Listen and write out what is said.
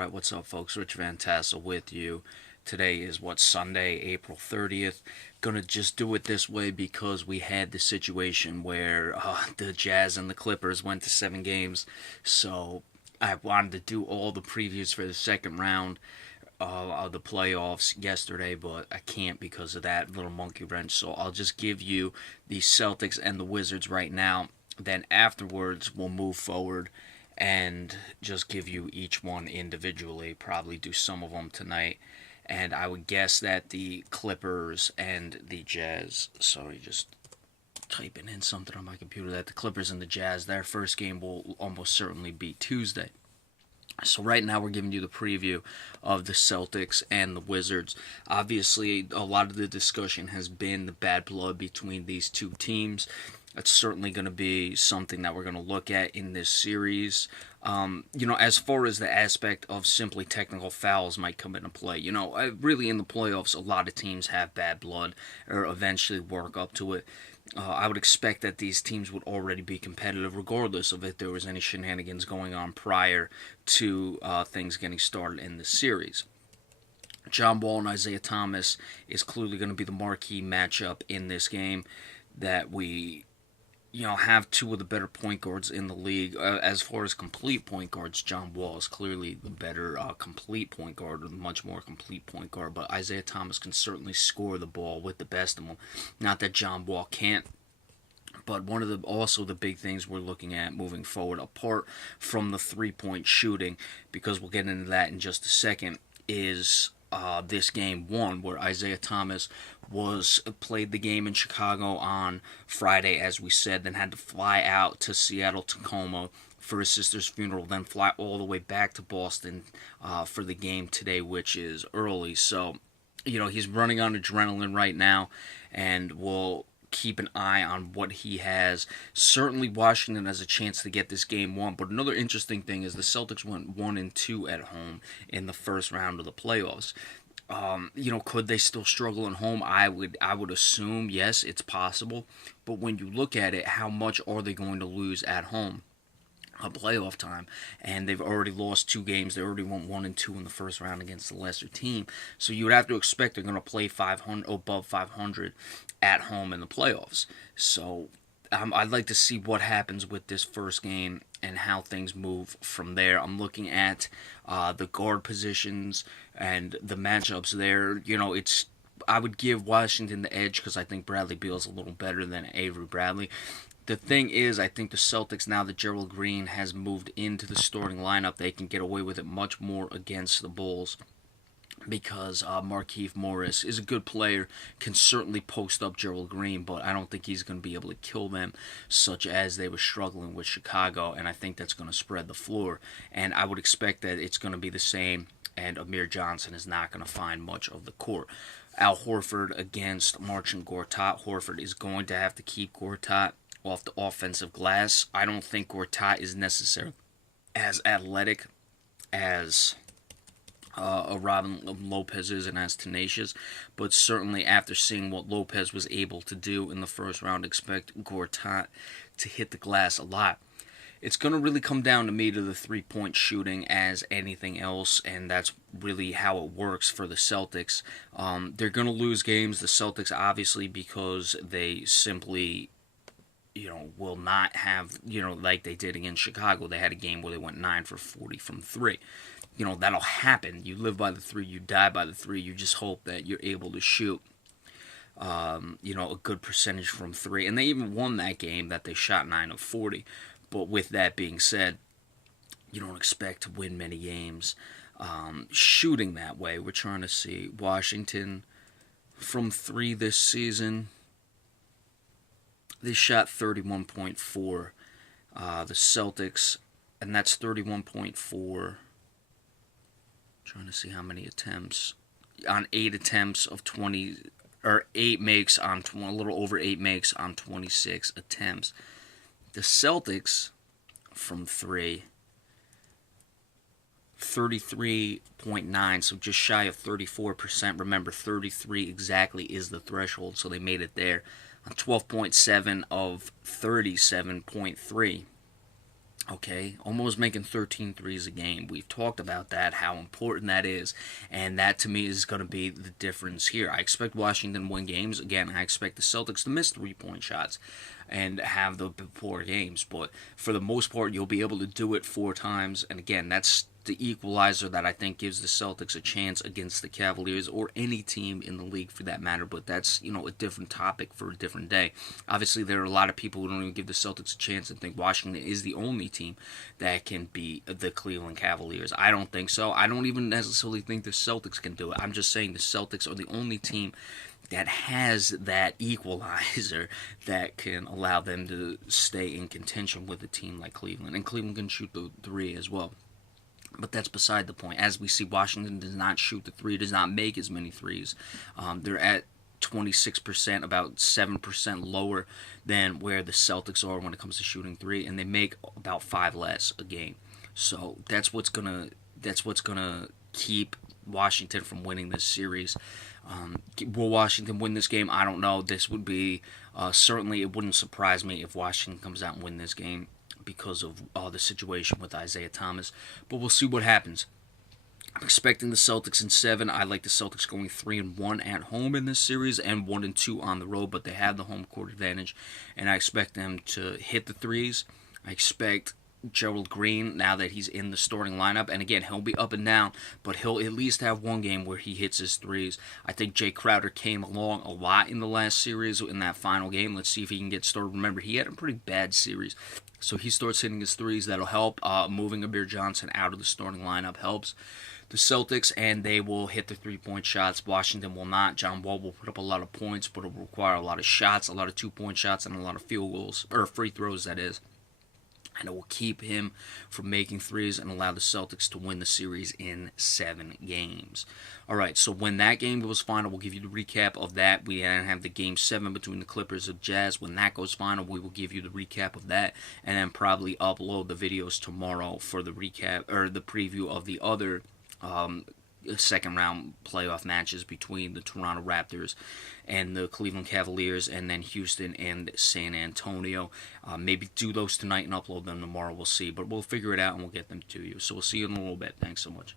Alright, what's up, folks? Rich Van Tassel with you. Today is Sunday, April 30th. Gonna just do it this way because we had the situation where the Jazz and the Clippers went to 7 games. So I wanted to do all the previews for the second round of the playoffs yesterday, but I can't because of that little monkey wrench. So I'll just give you the Celtics and the Wizards right now. Then afterwards, we'll move forward and just give you each one individually. Probably do some of them tonight. And I would guess that the Clippers and the Jazz. Sorry, just typing in something on my computer. That the Clippers and the Jazz, their first game will almost certainly be Tuesday. So right now we're giving you the preview of the Celtics and the Wizards. Obviously, a lot of the discussion has been the bad blood between these two teams. That's certainly going to be something that we're going to look at in this series. As far as the aspect of simply technical fouls might come into play, really in the playoffs, a lot of teams have bad blood or eventually work up to it. I would expect that these teams would already be competitive regardless of if there was any shenanigans going on prior to things getting started in the series. John Wall and Isaiah Thomas is clearly going to be the marquee matchup in this game that we have two of the better point guards in the league. As far as complete point guards, John Wall is clearly the better complete point guard, much more complete point guard. But Isaiah Thomas can certainly score the ball with the best of them. Not that John Wall can't. But one of the big things we're looking at moving forward, apart from the 3-point shooting, because we'll get into that in just a second, is this game one, where Isaiah Thomas played the game in Chicago on Friday, as we said, then had to fly out to Seattle, Tacoma for his sister's funeral, then fly all the way back to Boston for the game today, which is early. So, he's running on adrenaline right now, and we'll keep an eye on what he has. Certainly Washington has a chance to get this game won, but another interesting thing is the Celtics went 1-2 at home in the first round of the playoffs. Could they still struggle at home? I would assume yes, it's possible. But when you look at it, how much are they going to lose at home? Playoff time, and they've already lost 2 games. They already went 1-2 in the first round against the lesser team. So you would have to expect they're going to play 500 above 500 at home in the playoffs. So I'd like to see what happens with this first game and how things move from there. I'm looking at the guard positions and the matchups there. I would give Washington the edge because I think Bradley Beal is a little better than Avery Bradley. The thing is, I think the Celtics, now that Gerald Green has moved into the starting lineup, they can get away with it much more against the Bulls because Markieff Morris is a good player, can certainly post up Gerald Green, but I don't think he's going to be able to kill them such as they were struggling with Chicago, and I think that's going to spread the floor. And I would expect that it's going to be the same, and Amir Johnson is not going to find much of the court. Al Horford against Marcin Gortat. Horford is going to have to keep Gortat off the offensive glass. I don't think Gortat is necessarily as athletic as a Robin Lopez is and as tenacious, but certainly after seeing what Lopez was able to do in the first round, expect Gortat to hit the glass a lot. It's going to really come down to me to the 3-point shooting as anything else, and that's really how it works for the Celtics. They're going to lose games, the Celtics, obviously, because they simply will not have, like they did against Chicago. They had a game where they went 9 for 40 from 3. That'll happen. You live by the 3, you die by the 3. You just hope that you're able to shoot, a good percentage from 3. And they even won that game that they shot 9 of 40. But with that being said, you don't expect to win many games shooting that way. We're trying to see Washington from 3 this season. They shot 31.4. The Celtics, and that's 31.4. Trying to see how many attempts. On 8 attempts of 20, or 8 makes on, a little over 8 makes on 26 attempts. The Celtics, from 3, 33.9, so just shy of 34%. Remember, 33 exactly is the threshold, so they made it there. On 12.7 of 37.3. Okay, almost making 13 threes a game. We've talked about that, how important that is, and that to me is going to be the difference here. I expect Washington to win games. Again, I expect the Celtics to miss 3-point shots and have the four games, but for the most part, you'll be able to do it four times, and again, that's the equalizer that I think gives the Celtics a chance against the Cavaliers or any team in the league for that matter. But that's, a different topic for a different day. Obviously, there are a lot of people who don't even give the Celtics a chance and think Washington is the only team that can beat the Cleveland Cavaliers. I don't think so. I don't even necessarily think the Celtics can do it. I'm just saying the Celtics are the only team that has that equalizer that can allow them to stay in contention with a team like Cleveland. And Cleveland can shoot the three as well. But that's beside the point. As we see, Washington does not shoot the three, does not make as many threes. They're at 26%, about 7% lower than where the Celtics are when it comes to shooting three, and they make about 5 less a game. So that's what's gonna keep Washington from winning this series. Will Washington win this game? I don't know. This would be certainly, it wouldn't surprise me if Washington comes out and win this game because of the situation with Isaiah Thomas. But we'll see what happens. I'm expecting the Celtics in 7. I like the Celtics going 3-1 at home in this series and 1-2 on the road, but they have the home court advantage, and I expect them to hit the threes. I expect Gerald Green, now that he's in the starting lineup, and again, he'll be up and down, but he'll at least have one game where he hits his threes. I think Jay Crowder came along a lot in the last series in that final game. Let's see if he can get started. Remember, he had a pretty bad series, so he starts hitting his threes. That'll help. Moving Amir Johnson out of the starting lineup helps the Celtics, and they will hit the three-point shots. Washington will not. John Wall will put up a lot of points, but it will require a lot of shots, a lot of two-point shots, and a lot of field goals, or free throws, that is. And it will keep him from making threes and allow the Celtics to win the series in 7 games. All right, so when that game goes final, we'll give you the recap of that. We then have the Game 7 between the Clippers and Jazz. When that goes final, we will give you the recap of that, and then probably upload the videos tomorrow for the recap, or the preview of the other second round playoff matches between the Toronto Raptors and the Cleveland Cavaliers, and then Houston and San Antonio. Maybe do those tonight and upload them tomorrow. We'll see, but we'll figure it out and we'll get them to you. So we'll see you in a little bit. Thanks so much.